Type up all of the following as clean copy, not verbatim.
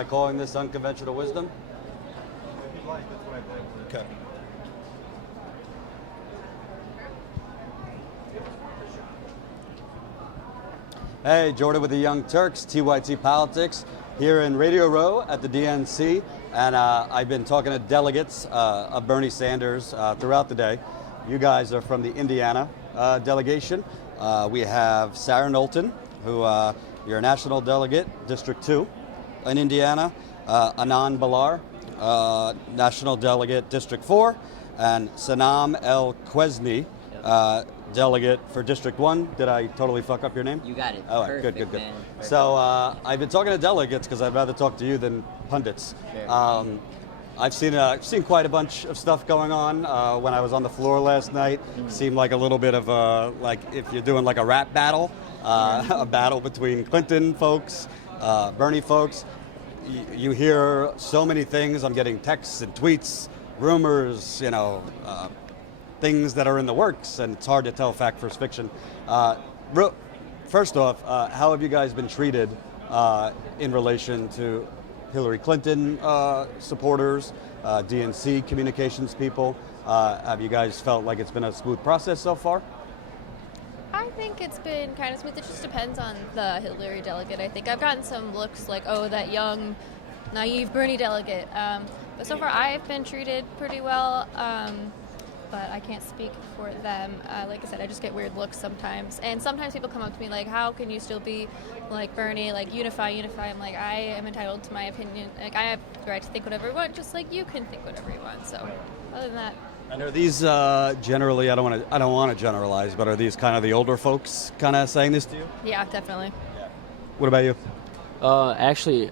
I calling this unconventional wisdom? If you like, that's what I think. Okay. Hey, Jordan with the Young Turks, TYT Politics, here in Radio Row at the DNC, and I've been talking to delegates of Bernie Sanders throughout the day. You guys are from the Indiana delegation. We have Sarah Knowlton, who you're a national delegate, District 2 in Indiana, Anand Balar, national delegate, District 4, and Sanam El Kwesni, delegate for District 1. Did I totally fuck up your name? You got it. All right, Perfect, good. man. So I've been talking to delegates because I'd rather talk to you than pundits. Sure. I've seen quite a bunch of stuff going on. When I was on the floor last night, seemed like a little bit of like if you're doing like a rap battle, a battle between Clinton folks, Bernie folks. You hear so many things. I'm getting texts and tweets, rumors, things that are in the works, and it's hard to tell fact versus fiction. First off, how have you guys been treated in relation to Hillary Clinton supporters, DNC communications people? Have you guys felt like it's been a smooth process so far? I think it's been kind of smooth. It just depends on the Hillary delegate. I think I've gotten some looks like, oh, that young, naive Bernie delegate. But so far, I've been treated pretty well. But I can't speak for them. Like I said, I just get weird looks sometimes. And sometimes people come up to me like, how can you still be like Bernie, like unify? I'm like, I am entitled to my opinion. Like, I have the right to think whatever I want, just like you can think whatever you want. So other than that. And are these generally, I don't want to generalize, but are these kind of the older folks kind of saying this to you? Yeah, definitely. Yeah. What about you? Actually,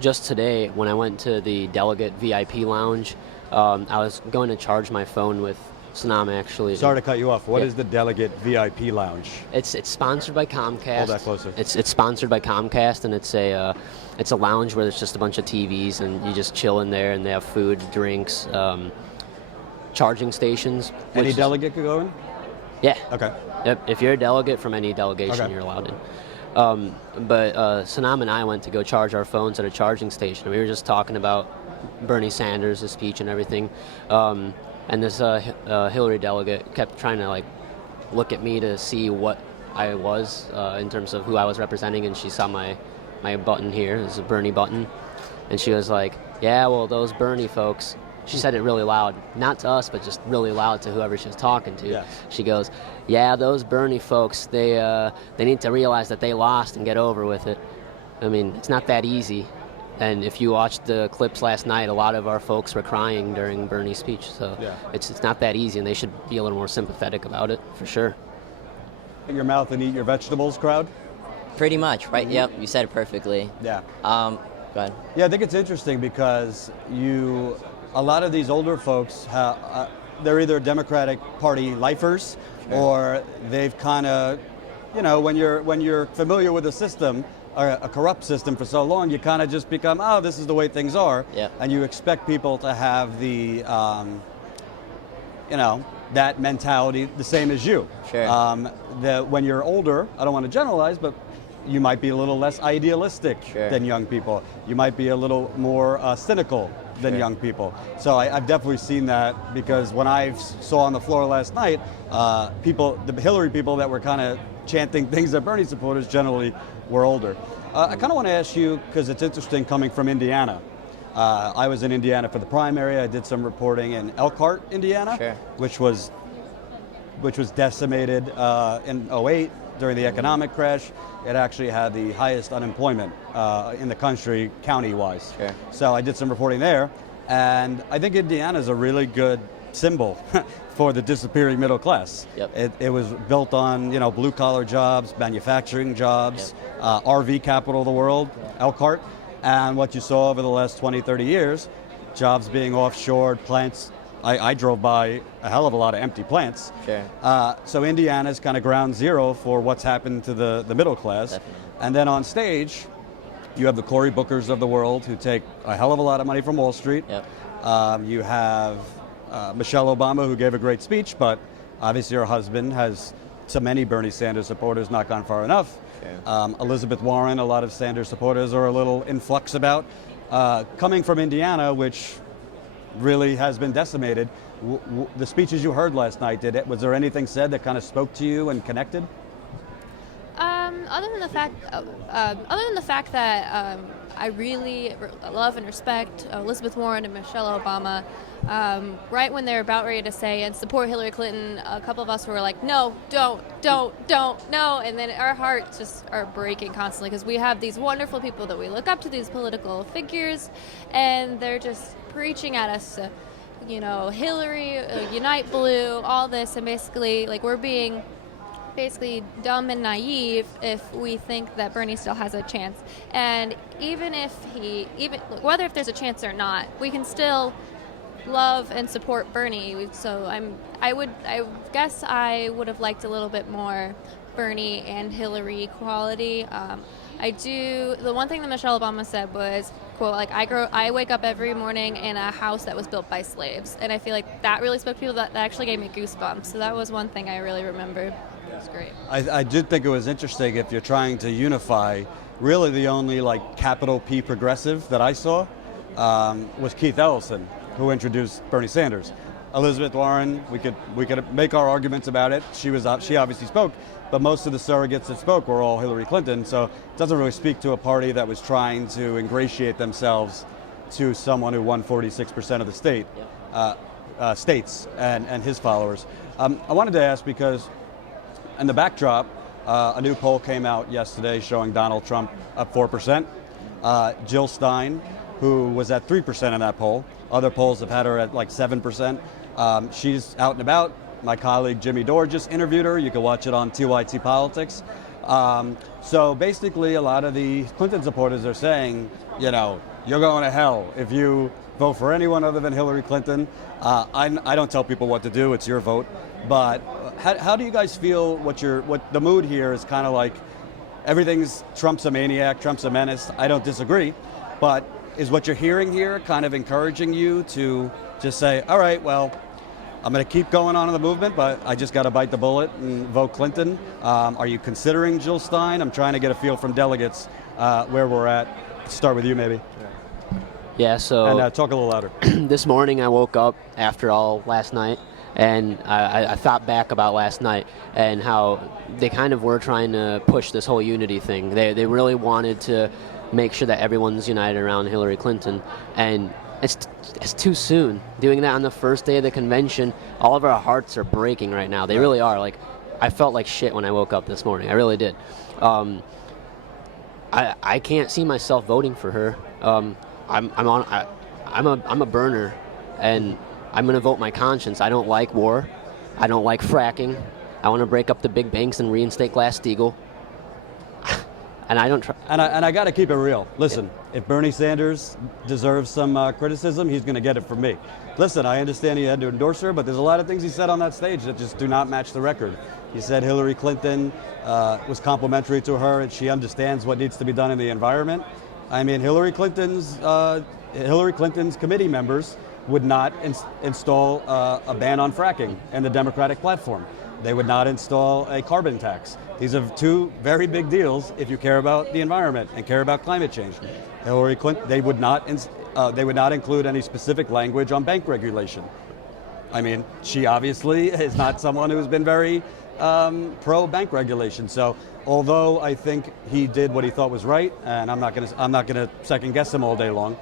just today when I went to the delegate VIP lounge, I was going to charge my phone with Sanam, actually. Sorry to cut you off. What is the delegate VIP lounge? It's sponsored by Comcast. Hold that closer. It's sponsored by Comcast, and it's a lounge where there's just a bunch of TVs, and you just chill in there, and they have food, drinks, charging stations. Any delegate could go in? Yeah. Okay. Yep. If you're a delegate from any delegation, you're allowed in. But Sanam and I went to go charge our phones at a charging station. We were just talking about Bernie Sanders, his speech and everything. And this Hillary delegate kept trying to like look at me to see what I was in terms of who I was representing, and she saw my button here. It's a Bernie button. And she was like, yeah, well, those Bernie folks. She said it really loud, not to us, but just really loud to whoever she was talking to. Yeah. She goes, yeah, those Bernie folks, they need to realize that they lost and get over with it. I mean, it's not that easy. And if you watched the clips last night, a lot of our folks were crying during Bernie's speech. So it's not that easy, and they should be a little more sympathetic about it, for sure. In your mouth and eat your vegetables crowd? Pretty much, right? Mm-hmm. Yep, you said it perfectly. Yeah. Go ahead. Yeah, I think it's interesting because a lot of these older folks, they're either Democratic Party lifers, or they've kind of, when you're familiar with the system, a corrupt system for so long, you kind of just become, oh, this is the way things are, and you expect people to have the, that mentality the same as you. Sure. When you're older, I don't want to generalize, but you might be a little less idealistic than young people. You might be a little more cynical than young people. So I've definitely seen that, because when I saw on the floor last night, the Hillary people that were kind of chanting things at Bernie supporters generally were older. I kind of want to ask you, because it's interesting coming from Indiana. I was in Indiana for the primary. I did some reporting in Elkhart, Indiana, which was decimated in '08 during the economic crash. It actually had the highest unemployment in the country, county-wise. So I did some reporting there, and I think Indiana is a really good symbol for the disappearing middle class. It was built on blue-collar jobs, manufacturing jobs, RV capital of the world, Elkhart, and what you saw over the last 20, 30 years, jobs being offshored, plants. I drove by a hell of a lot of empty plants. So Indiana's kind of ground zero for what's happened to the middle class. And then on stage, you have the Cory Bookers of the world who take a hell of a lot of money from Wall Street. You have Michelle Obama, who gave a great speech, but obviously her husband has, to many Bernie Sanders supporters, not gone far enough. Elizabeth Warren, a lot of Sanders supporters are a little in flux about. Coming from Indiana, which really has been decimated, the speeches you heard last night, was there anything said that kind of spoke to you and connected? Other than the fact that I really love and respect Elizabeth Warren and Michelle Obama, right when they're about ready to say and support Hillary Clinton, a couple of us were like, no, don't, no, and then our hearts just are breaking constantly because we have these wonderful people that we look up to, these political figures, and they're just preaching at us, Hillary, Unite Blue, all this, and basically, like, we're being basically dumb and naive if we think that Bernie still has a chance. And whether if there's a chance or not, we can still love and support Bernie. So I guess I would have liked a little bit more Bernie and Hillary equality. The one thing that Michelle Obama said was, quote, like, I wake up every morning in a house that was built by slaves. And I feel like that really spoke to people. That actually gave me goosebumps. So that was one thing I really remember. It was great. I did think it was interesting if you're trying to unify. Really, the only like capital P progressive that I saw was Keith Ellison, who introduced Bernie Sanders. Elizabeth Warren, we could make our arguments about it. She obviously spoke, but most of the surrogates that spoke were all Hillary Clinton. So it doesn't really speak to a party that was trying to ingratiate themselves to someone who won 46% of the states and his followers. I wanted to ask because. In the backdrop, a new poll came out yesterday showing Donald Trump up 4%. Jill Stein, who was at 3% in that poll. Other polls have had her at like 7%. She's out and about. My colleague Jimmy Dore just interviewed her. You can watch it on TYT Politics. So basically, a lot of the Clinton supporters are saying, you're going to hell if you vote for anyone other than Hillary Clinton. I don't tell people what to do. It's your vote. But how do you guys feel? What the mood here is kind of like everything's Trump's a maniac, Trump's a menace. I don't disagree, but is what you're hearing here kind of encouraging you to just say, all right, well, I'm going to keep going on in the movement, but I just got to bite the bullet and vote Clinton. Are you considering Jill Stein? I'm trying to get a feel from delegates where we're at. Start with you, maybe. Yeah. So. And talk a little louder. This morning I woke up after all last night. And I thought back about last night and how they kind of were trying to push this whole unity thing. They really wanted to make sure that everyone's united around Hillary Clinton. And it's too soon. Doing that on the first day of the convention, all of our hearts are breaking right now. They really are. Like, I felt like shit when I woke up this morning. I really did. I can't see myself voting for her. I'm a burner, and I'm going to vote my conscience. I don't like war. I don't like fracking. I want to break up the big banks and reinstate Glass-Steagall. And I don't try. And I got to keep it real. Listen, if Bernie Sanders deserves some criticism, he's going to get it from me. Listen, I understand he had to endorse her, but there's a lot of things he said on that stage that just do not match the record. He said Hillary Clinton was complimentary to her and she understands what needs to be done in the environment. I mean, Hillary Clinton's committee members would not install a ban on fracking in the Democratic platform. They would not install a carbon tax. These are two very big deals if you care about the environment and care about climate change. Hillary Clinton, they would not include any specific language on bank regulation. I mean, she obviously is not someone who's been very pro bank regulation. So, although I think he did what he thought was right, and I'm not gonna second guess him all day long,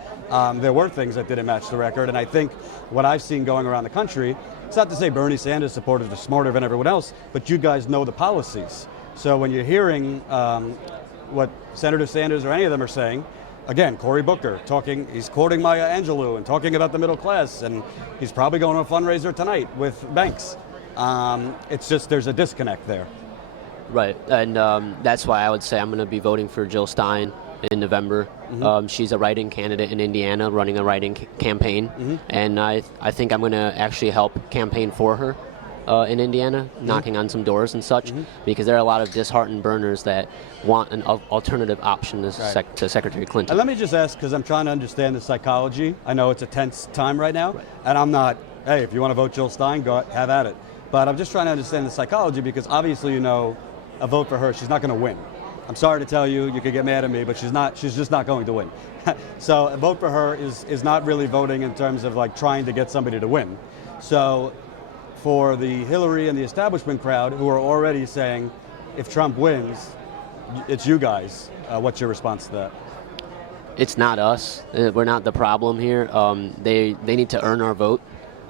there were things that didn't match the record. And I think what I've seen going around the country, it's not to say Bernie Sanders supporters are smarter than everyone else, but you guys know the policies. So when you're hearing what Senator Sanders or any of them are saying, again, Cory Booker he's quoting Maya Angelou and talking about the middle class, and he's probably going to a fundraiser tonight with banks. It's just there's a disconnect there. Right, and that's why I would say I'm going to be voting for Jill Stein in November. Mm-hmm. She's a write-in candidate in Indiana, running a write-in campaign, mm-hmm. and I think I'm going to actually help campaign for her in Indiana, mm-hmm. knocking on some doors and such, mm-hmm. because there are a lot of disheartened burners that want an alternative option to Secretary Clinton. And let me just ask, because I'm trying to understand the psychology. I know it's a tense time right now, and I'm not, hey, if you want to vote Jill Stein, go have at it. But I'm just trying to understand the psychology, because obviously, a vote for her, she's not going to win. I'm sorry to tell you, you could get mad at me, but she's just not going to win. So a vote for her is not really voting in terms of like trying to get somebody to win. So for the Hillary and the establishment crowd who are already saying, if Trump wins, it's you guys. What's your response to that? It's not us. We're not the problem here. They need to earn our vote,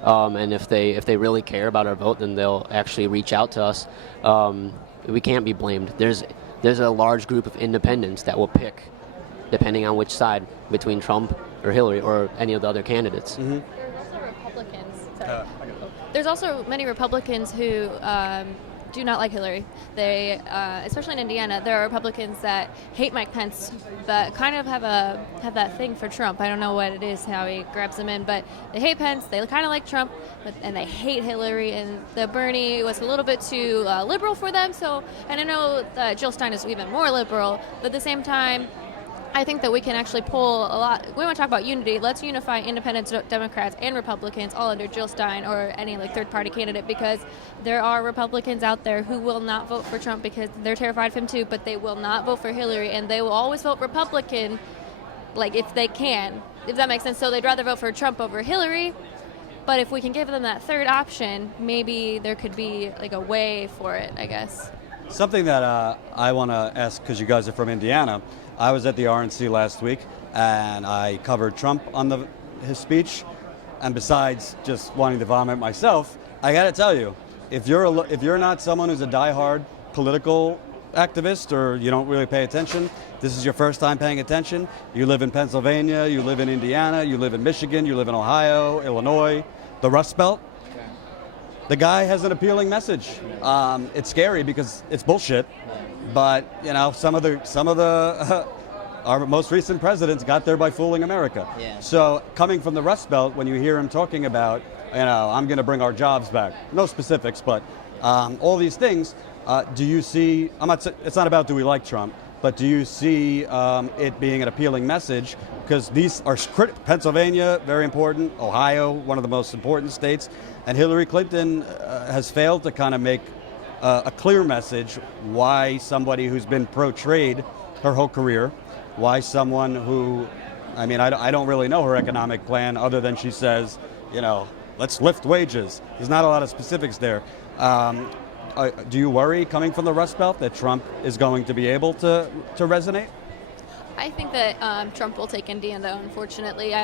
and if they really care about our vote, then they'll actually reach out to us. We can't be blamed. There's a large group of independents that will pick, depending on which side, between Trump or Hillary or any of the other candidates. There's also Republicans. Sorry. There's also many Republicans who do not like Hillary. They, especially in Indiana, there are Republicans that hate Mike Pence, but kind of have that thing for Trump. I don't know what it is, how he grabs them in, but they hate Pence. They kind of like Trump, and they hate Hillary. And the Bernie was a little bit too liberal for them. So, and I know that Jill Stein is even more liberal, but at the same time, I think that we can actually pull a lot. We want to talk about unity. Let's unify independents, Democrats, and Republicans all under Jill Stein or any like third-party candidate, because there are Republicans out there who will not vote for Trump because they're terrified of him too, but they will not vote for Hillary, and they will always vote Republican, like if they can, if that makes sense. So they'd rather vote for Trump over Hillary. But if we can give them that third option, maybe there could be like a way for it, I guess. Something that I want to ask, because you guys are from Indiana. I was at the RNC last week, and I covered Trump on his speech. And besides just wanting to vomit myself, I got to tell you, if you're not someone who's a diehard political activist or you don't really pay attention, this is your first time paying attention. You live in Pennsylvania, you live in Indiana, you live in Michigan, you live in Ohio, Illinois, the Rust Belt. The guy has an appealing message. It's scary because it's bullshit, but you know some of the our most recent presidents got there by fooling America. Yeah. So coming from the Rust Belt, when you hear him talking about, I'm going to bring our jobs back. No specifics, but all these things. Do you see? It's not about do we like Trump, but do you see it being an appealing message? Because these are Pennsylvania, very important. Ohio, one of the most important states. And Hillary Clinton has failed to kind of make a clear message why somebody who's been pro-trade her whole career, why someone who, I don't really know her economic plan other than she says, let's lift wages. There's not a lot of specifics there. Do you worry, coming from the Rust Belt, that Trump is going to be able to resonate? I think that Trump will take Indiana, unfortunately.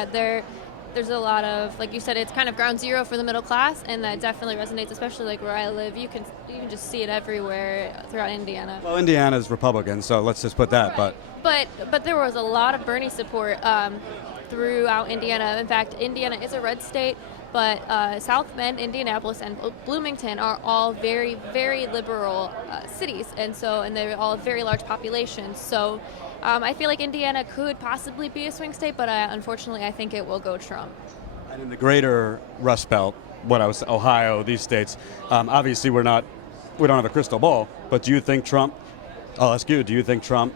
There's a lot of, like you said, it's kind of ground zero for the middle class, and that definitely resonates, especially like where I live. You can just see it everywhere throughout Indiana. Well, Indiana's Republican, so let's just put that. Right. But there was a lot of Bernie support throughout Indiana. In fact, Indiana is a red state, but South Bend, Indianapolis, and Bloomington are all very, very liberal cities, and they're all very large populations. So I feel like Indiana could possibly be a swing state, but unfortunately, I think it will go Trump. And in the greater Rust Belt, Ohio, these states, obviously we don't have a crystal ball. But do you think Trump? I'll ask you. Do you think Trump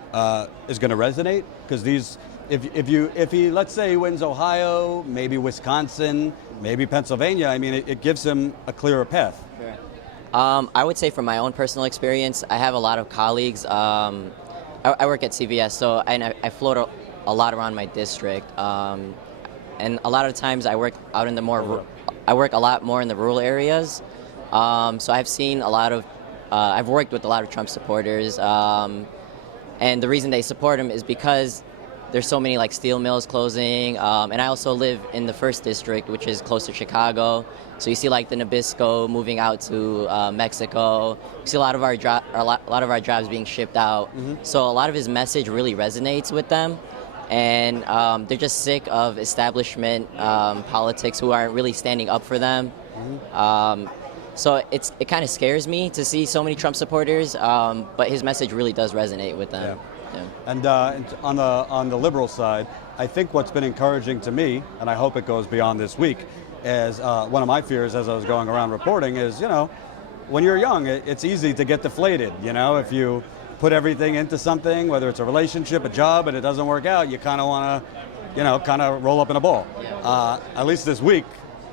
is going to resonate? Because if he, let's say, he wins Ohio, maybe Wisconsin, maybe Pennsylvania, it gives him a clearer path. Sure. I would say from my own personal experience, I have a lot of colleagues. I work at CVS, so I float a lot around my district, and a lot of times I work out in I work a lot more in the rural areas. So I've seen a lot of, I've worked with a lot of Trump supporters, and the reason they support him is because there's so many like steel mills closing, and I also live in the 1st District, which is close to Chicago. So you see like the Nabisco moving out to Mexico. You see a lot of our jobs being shipped out. Mm-hmm. So a lot of his message really resonates with them, and they're just sick of establishment politics who aren't really standing up for them. Mm-hmm. So it kind of scares me to see so many Trump supporters, but his message really does resonate with them. Yeah. And on the liberal side, I think what's been encouraging to me, and I hope it goes beyond this week, is one of my fears as I was going around reporting is, when you're young, it's easy to get deflated. If you put everything into something, whether it's a relationship, a job, and it doesn't work out, you kind of want to, kind of roll up in a ball. Yeah. At least this week,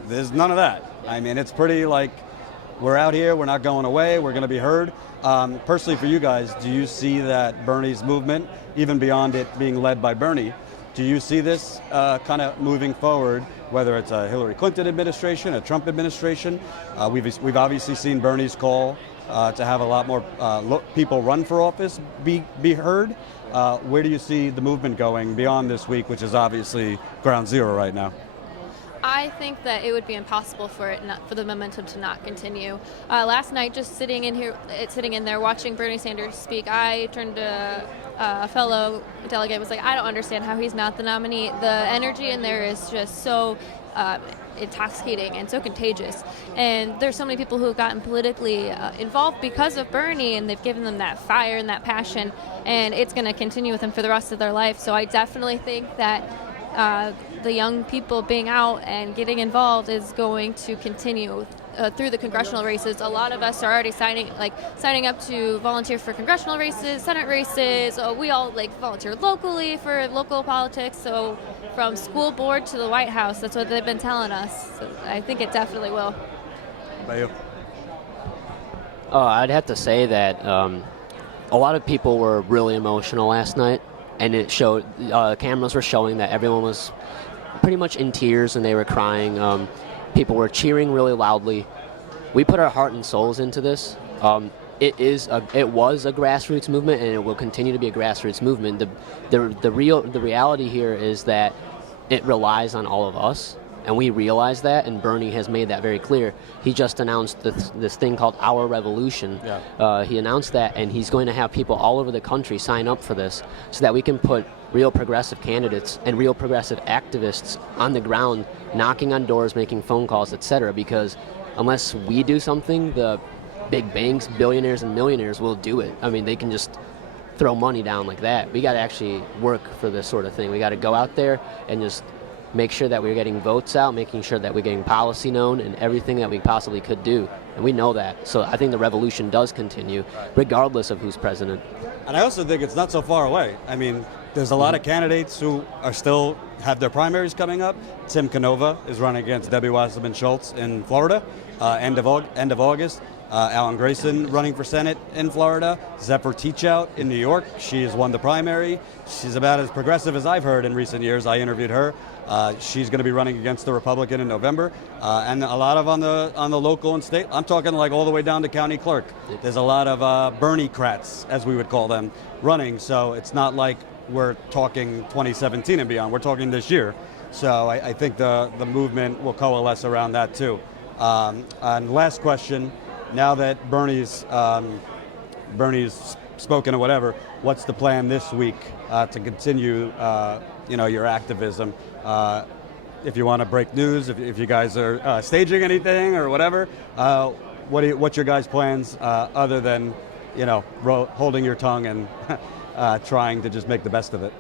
there's none of that. It's pretty like, we're out here, we're not going away, we're going to be heard. Personally, for you guys, do you see that Bernie's movement, even beyond it being led by Bernie, do you see this kind of moving forward, whether it's a Hillary Clinton administration, a Trump administration? We've obviously seen Bernie's call to have a lot more people run for office be heard. Where do you see the movement going beyond this week, which is obviously ground zero right now? I think that it would be impossible for the momentum to not continue. Last night, just sitting in there watching Bernie Sanders speak, I turned to a fellow delegate and was like, I don't understand how he's not the nominee. The energy in there is just so intoxicating and so contagious. And there's so many people who have gotten politically involved because of Bernie, and they've given them that fire and that passion, and it's going to continue with them for the rest of their life. So I definitely think that the young people being out and getting involved is going to continue through the congressional races. A lot of us are already signing up to volunteer for congressional races, Senate races. We all volunteer locally for local politics. So from school board to the White House, that's what they've been telling us. So I think it definitely will. How about you? I'd have to say that a lot of people were really emotional last night, and it showed. Cameras were showing that everyone was pretty much in tears and they were crying. People were cheering really loudly. We put our heart and souls into this. It was a grassroots movement, and it will continue to be a grassroots movement. The reality here is that it relies on all of us, and we realize that, and Bernie has made that very clear. He just announced this thing called Our Revolution. Yeah. He announced that, and he's going to have people all over the country sign up for this so that we can put real progressive candidates and real progressive activists on the ground, knocking on doors, making phone calls, etc. Because unless we do something, the big banks, billionaires and millionaires will do it. I mean, they can just throw money down like that. We got to actually work for this sort of thing. We got to go out there and just make sure that we're getting votes out, making sure that we're getting policy known, and everything that we possibly could do. And we know that. So I think the revolution does continue, regardless of who's president. And I also think it's not so far away. I mean, there's a lot of candidates who are still have their primaries coming up. Tim Canova is running against Debbie Wasserman Schultz in Florida, end of August. Alan Grayson running for Senate in Florida. Zephyr Teachout in New York. She has won the primary. She's about as progressive as I've heard in recent years. I interviewed her. She's going to be running against the Republican in November. And a lot of on the local and state. I'm talking like all the way down to county clerk. There's a lot of Bernie-crats, as we would call them, running. So it's not like we're talking 2017 and beyond. We're talking this year. So I think the movement will coalesce around that too. And last question. Now that Bernie's spoken or whatever, what's the plan this week to continue, your activism? If you want to break news, if you guys are staging anything or whatever, what's your guys' plans other than, holding your tongue and trying to just make the best of it?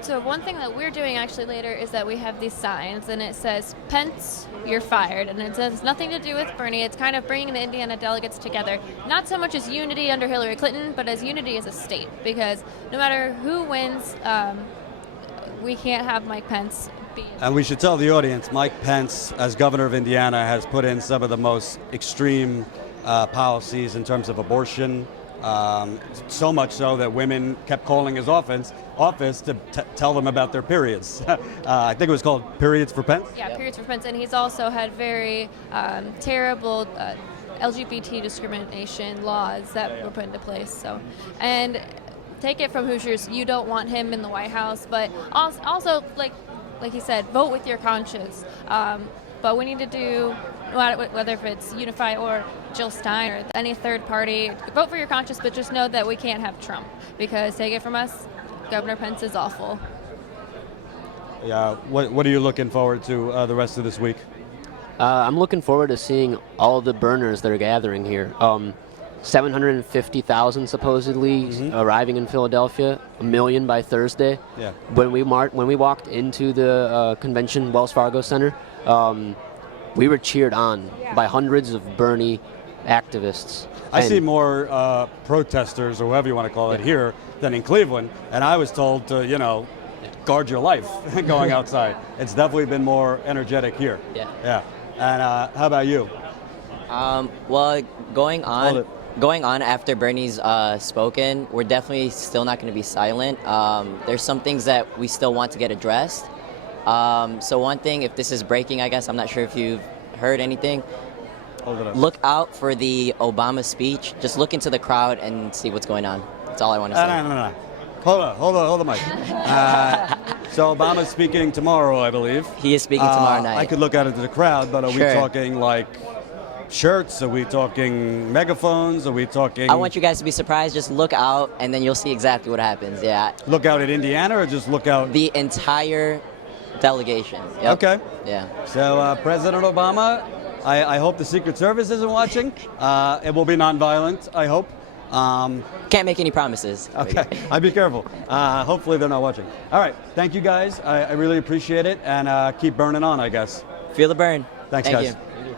So one thing that we're doing actually later is that we have these signs, and it says, Pence, you're fired. And it has nothing to do with Bernie. It's kind of bringing the Indiana delegates together, not so much as unity under Hillary Clinton, but as unity as a state. Because no matter who wins, we can't have Mike Pence be. And we should tell the audience, Mike Pence, as governor of Indiana, has put in some of the most extreme policies in terms of abortion. So much so that women kept calling his office to tell them about their periods. I think it was called Periods for Pence? Yeah, Periods for Pence. And he's also had very terrible LGBT discrimination laws that were put into place. So, and take it from Hoosiers, you don't want him in the White House, but also like he said, vote with your conscience. But we need to do, whether if it's Unify or Jill Stein or any third party, vote for your conscience, but just know that we can't have Trump, because take it from us, Governor Pence is awful. Yeah, what are you looking forward to the rest of this week? I'm looking forward to seeing all the burners that are gathering here. 750,000 supposedly arriving in Philadelphia, 1 million by Thursday. Yeah. When we walked into the convention Wells Fargo Center, we were cheered on by hundreds of Bernie activists. I see more protesters, or whatever you want to call it, here than in Cleveland, and I was told to, guard your life going outside. It's definitely been more energetic here. Yeah. Yeah. And how about you? Well, going on going on after Bernie's spoken, we're definitely still not going to be silent. There's some things that we still want to get addressed. So one thing, if this is breaking, I guess, I'm not sure if you've heard anything. Hold it up. Look out for the Obama speech. Just look into the crowd and see what's going on. That's all I want to say. No. Hold the mic. So Obama's speaking tomorrow, I believe. He is speaking tomorrow night. I could look out into the crowd, but are Sure. we talking like shirts? Are we talking megaphones? Are we talking... I want you guys to be surprised. Just look out, and then you'll see exactly what happens. Yeah. Look out at Indiana, or just look out... The entire delegation. Yep. Okay. Yeah. So President Obama, I hope the Secret Service isn't watching. It will be nonviolent, I hope. Can't make any promises. Okay, I'd be careful. Hopefully they're not watching. All right, thank you guys. I really appreciate it, and keep burning on, I guess. Feel the burn. Thanks, Thank guys. you.